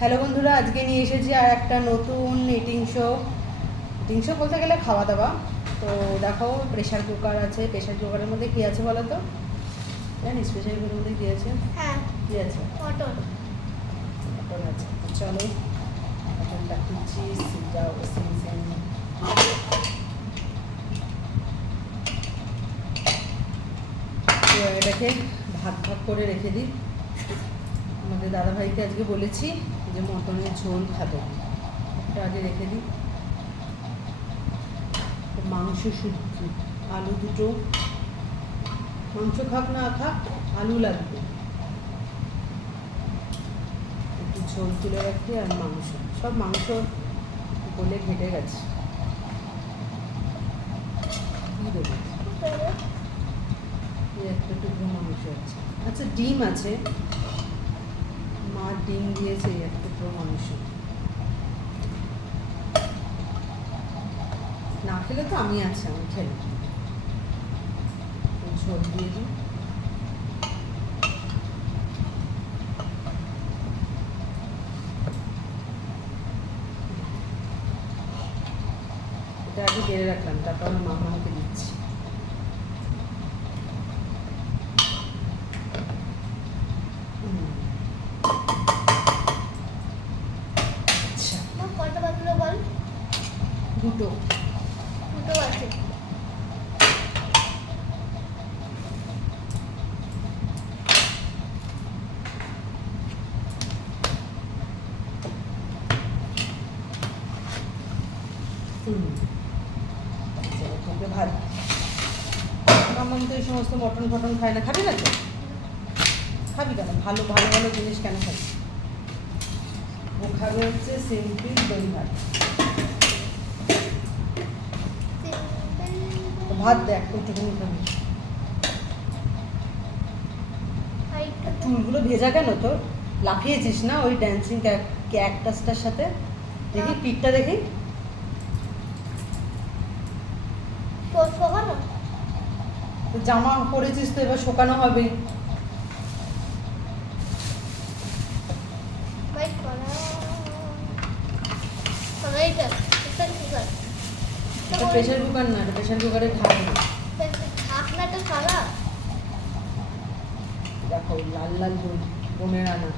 Hello বন্ধুরা, আজকে নিয়ে এসেছি আর একটা নতুন ইটিং শো বলতে গেলে খাওয়া দাওয়া। তো দেখো, প্রেশার কুকার আছে। প্রেশার কুকারের মধ্যে কী আছে বলো তো? জানিস প্রেশার কুকারের মধ্যে কী আছে? হ্যাঁ, কী আছে? মটন। মটন আছে। চলো মটনটা খুঁজছি। যাও তো এটাকে ভাগ ভাগ করে রেখে দিই। আমাদের দাদাভাইকে আজকে বলেছি যে মটনের ঝোল খাবে, এটা আগে রেখে দিই। মাংস শুদ্ধ, আলু দুটো, মাংস খাক না খাক আলু লাগবে। একটু ঝোল তুলে রাখি আর মাংস, সব মাংস গলে ঘেটে গেছে। কী দেবো? একটা টুকরো মাংস আছে। আচ্ছা, ডিম আছে, মা ডিম দিয়েছে। একটা টুকরো মাংস না খেলে তো আমি আছি, আমি খেলে ঝোল দিয়ে দিই। এটা আগে বেড়ে রাখলাম, তারপর আমার মামাকে দিচ্ছি। আচ্ছা, কয়টা বাজলো বল? দুটো আছে। ভাত মামাম তো এই সমস্ত মটন ফটন খায় না। খাবি না তো? খাবি কেন? ভালো ভালো ভালো জিনিস কেন খাবি? ও খাবে হচ্ছে সিম্পল দই ভাত। ভাত দেখ একটুখানি খাবি। চুলগুলো ভেজা কেন তোর? লাফিয়েছিস না ওই ড্যান্সিং ক্যাকটাসটার সাথে? দেখি পিঠটা দেখি। জামা পরেছিস তো, এবার শোকানো হবে। প্রেশার কুকার না, প্রেশার কুকারে ঢাকনা। ঢাকনাটা সারা। দেখো লাল লাল দই, বোনের আনা।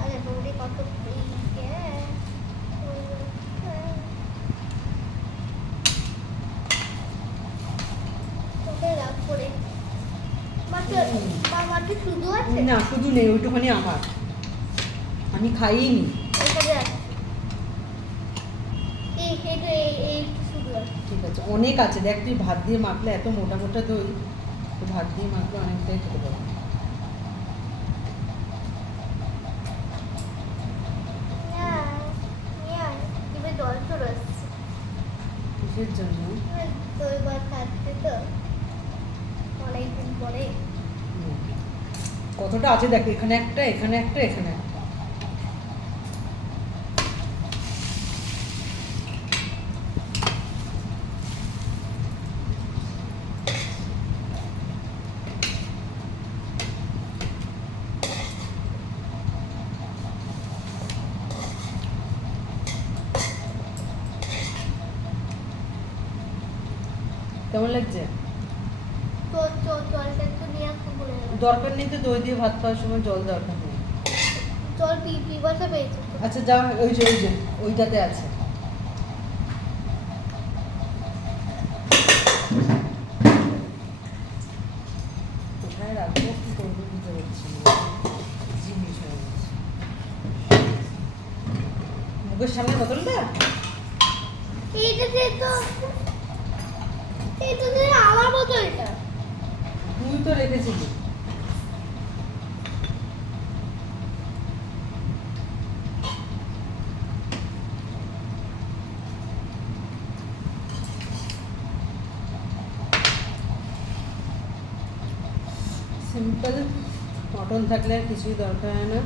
আরে বৌদি কত না শুধু নেই, ওইটুখানি আমার, আমি খাইনি। ঠিক আছে, অনেক আছে। দেখ তুই ভাত দিয়ে মাখলে, এত মোটা মোটা দই, তো ভাত দিয়ে মাখলে অনেকটাই খেতে পারবো। কিসের জন্য? কতটা আছে দেখ, এখানে একটা, এখানে একটা, এখানে একটা। কেমন লাগছে? দরকার নেই তো, দই দিয়ে ভাত খাওয়ার সময় জল দরকার নেই। জল পিপাসা পেয়েছে। আচ্ছা যা, ওই যে ওইটাতে আছে। কোথায় রাখবো, কি করবো বুঝতে পারছি না, জিনিস হয়ে গেছে। মুখের সামনে বোতলটা, আমার বোতলটা তুই তো রেখেছিলি। সিম্পল মটন থাকলে আর কিছুই দরকার হয় না।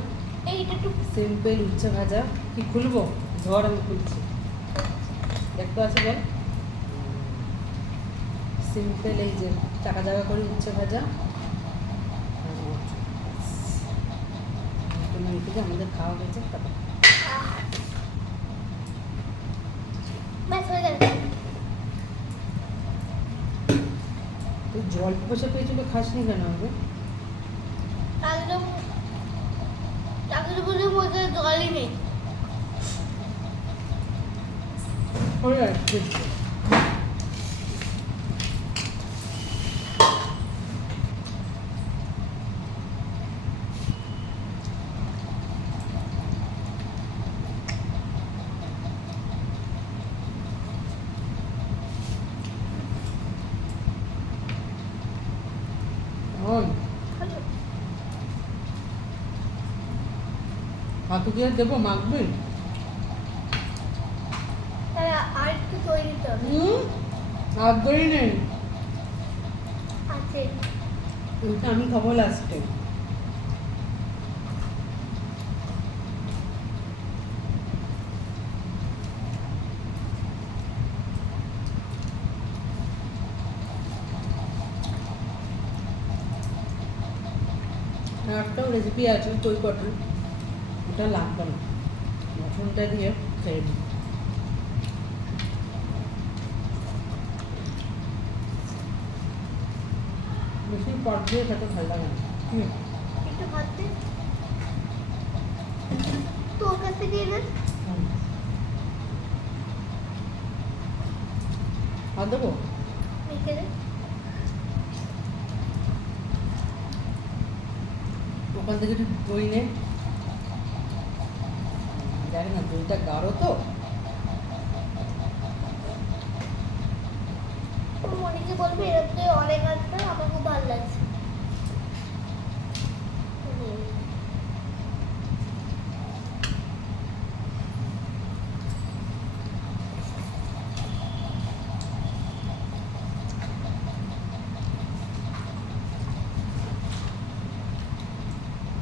এইটা একটু সিম্পল উচ্ছে ভাজা। কি খুলবো? ধর আমি খুলছি, দেখতে আছে বল। সিম্পল এই যে চাকা চাকা করে উচ্ছে ভাজা। কোনো থেকে আমাদের খাওয়া হয়েছে তারপর ব্যাস হয়ে গেছে। তুই জল পিপাসা পেয়েছিল খাসনি কেন আগে? চাকরি বুঝে মধ্যে জলই নেই। হয়ে যাচ্ছে হাতু দিয়ে দেবো মাখবি? তাহলে আর একটু তৈরি দিতে হবে। আগ্রহী নেই, আছে ওইটা আমি খাবো লাস্টে। একটাও রেসিপি আছে দই পটল, ওটা লাগবে না, মটনটা দিয়ে খেয়ে নিই। বেশি পট দিয়ে খেতে ভালো লাগে না। একটু ভাত দে। তোর কাছ থেকে এনে আর দেবো? রেখে দে। ওখান থেকে একটু দই নে, দেখ না দইটা গাঢ় তো। তোর মনিকে বলবি এরকম তো অনেক আছে, আমার খুব ভালো লাগছে।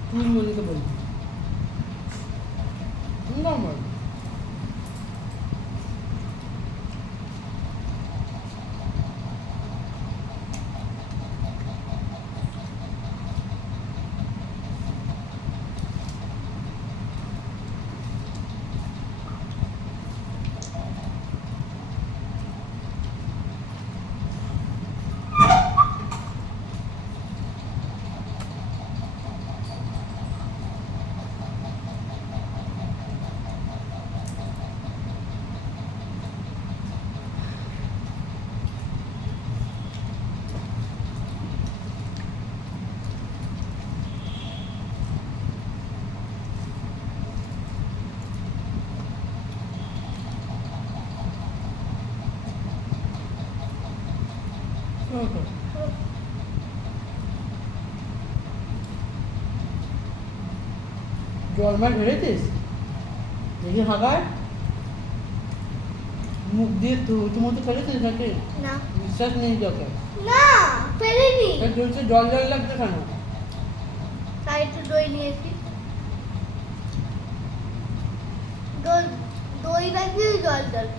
তুই মনিকে বলবি না বল। জল মাছ ধরেছিস দেখি হাগায় মুখ দিয়ে মতো ফেলেছিস নাকি? না বিশ্বাস নেই তোকে। না ফেলিনি। জলছে জল জল লাগছে কেন? তাই একটু দই নিয়েছি। দই রাখি জল জল।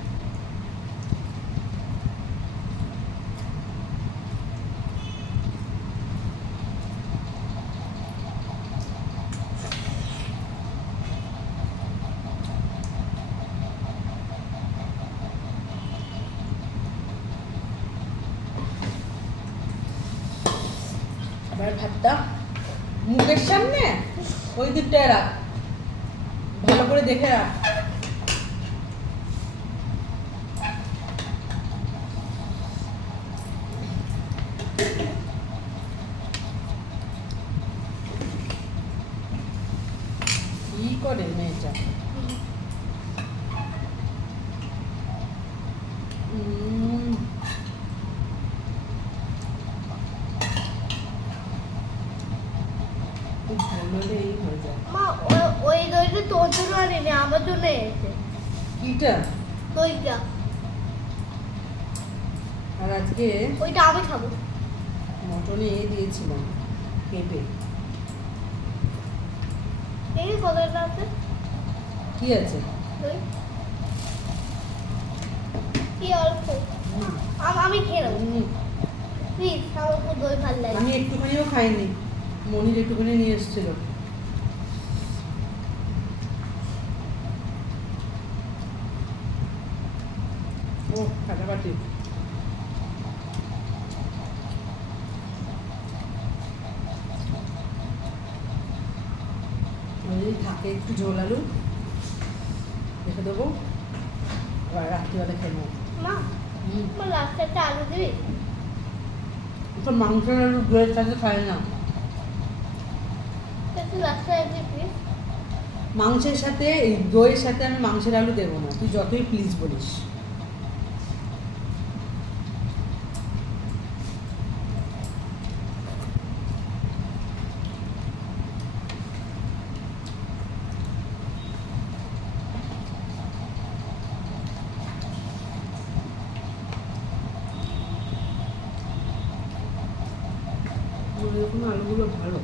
আবার ভাতটা মুখের সামনে ওই দিকটায় রাখ, ভালো করে দেখে রাখ। কি করে মেয়েটা? খুব ভালো এই হয়ে যায়। মা ওই দইটা তোর জন্য আনিনি, আমার জন্য এনেছে কিটা? দইটা। আর আজকে ওইটা আমি খাবো। মটনে দিয়েছিলাম পেঁপে। এই কতটা আছে কি আছে? দই? কি অল্প। হুম। আমি খেয়ে নেবো হুম। প্লিজ, আমার খুব দই ভালো লাগে। আমি একটুখানিও খাইনি, মনির একটুখানি নিয়ে এসেছিল। ও কাটাকাটি যদি থাকে একটু ঝোল আলু রেখে দেবো, আর রাত্রিবেলা খেয়ে নেবো। মা আমার লাস্টে একটা আলু দিবি? তো মাংসের আলু দইয়ের সাথে খায় না। একটু লাস্টে দিবি প্লিজ। মাংসের সাথে এই দইয়ের সাথে আমি মাংসের আলু দেবো না, তুই যতই প্লিজ বলিস। এরকম আলুগুলো ভালো,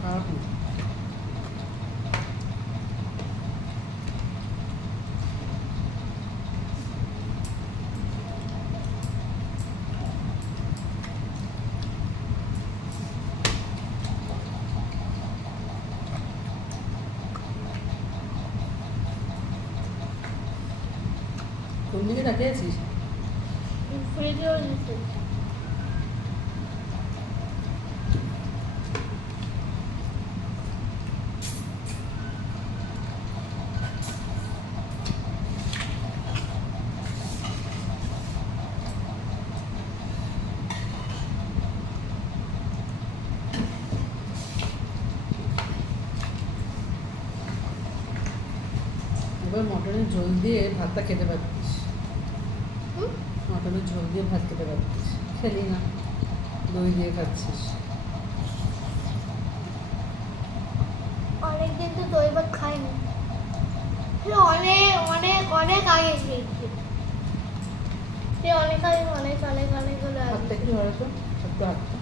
খারাপ না। কোন দিকে তাকিয়ে আছিস? ফ্রিজেও দিতে। এবার মটনের ঝোল দিয়ে ভাতটা খেতে পারতিস। হুম? মটনের ঝোল দিয়ে ভাত খেতে পারতিস, খেলি না, দই দিয়ে খাচ্ছিস। অনেকদিন তো দই ভাত খাইনি। সে অনেক অনেক অনেক আগে খেয়েছি। সে অনেক আগে অনেক অনেক অনেক হলো আগে। হাতটা একটু ধরো তো, একটু হাতটা।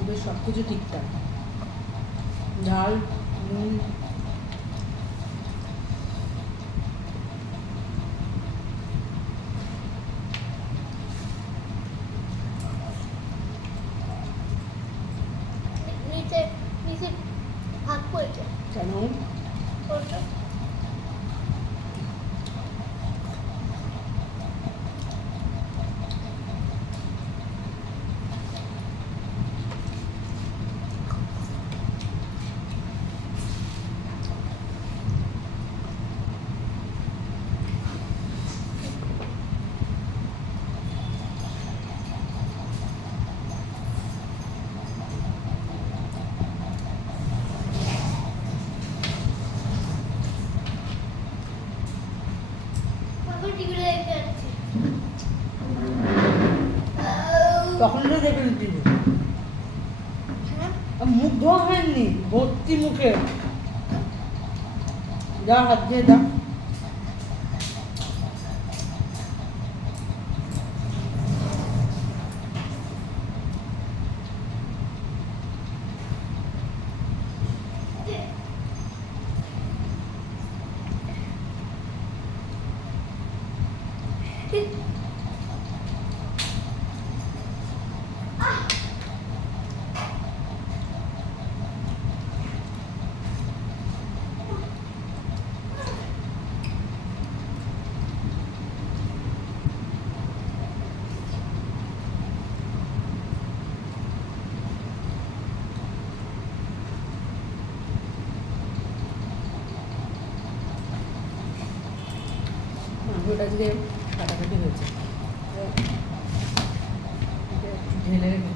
এবার সব কিছু ঠিকঠাক, ঝাল নুন নিচে নিচে ভাত পড়েছে। কেন ওটা এখন টিভিতে দেখতে যাচ্ছি। তখন তো দেখে নিতিস। হ্যাঁ? মুখ ধোয়া হয়নি, ভর্তি মুখে। যা হাত দিয়ে যা। মাংসটা আজকে কাটাকাটি হয়েছে, এটা একটু ঢেলে রেখে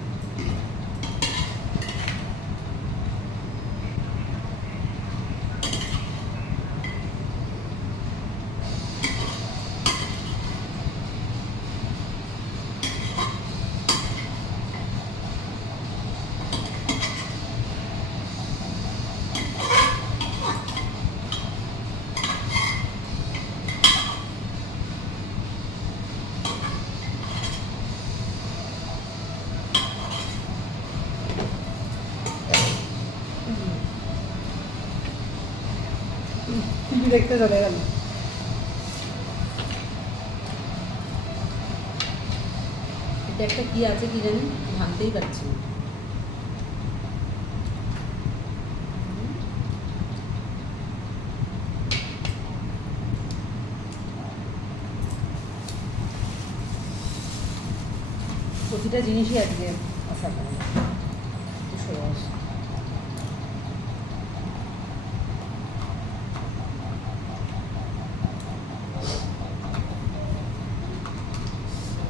টিভি দেখতে চলে গেল। এটা একটা কি আছে কি জানি, ভাবতেই পারছি না। প্রতিটা জিনিসই আজকে অসাধারণ। সরস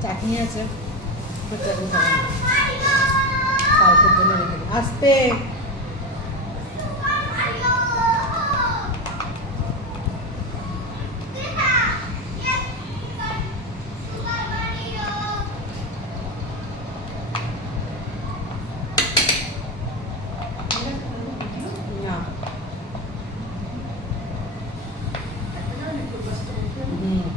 চাটনি আছে, চাটনি খাবেন কালকের জন্য রেখে দিই। আস্তে না হুম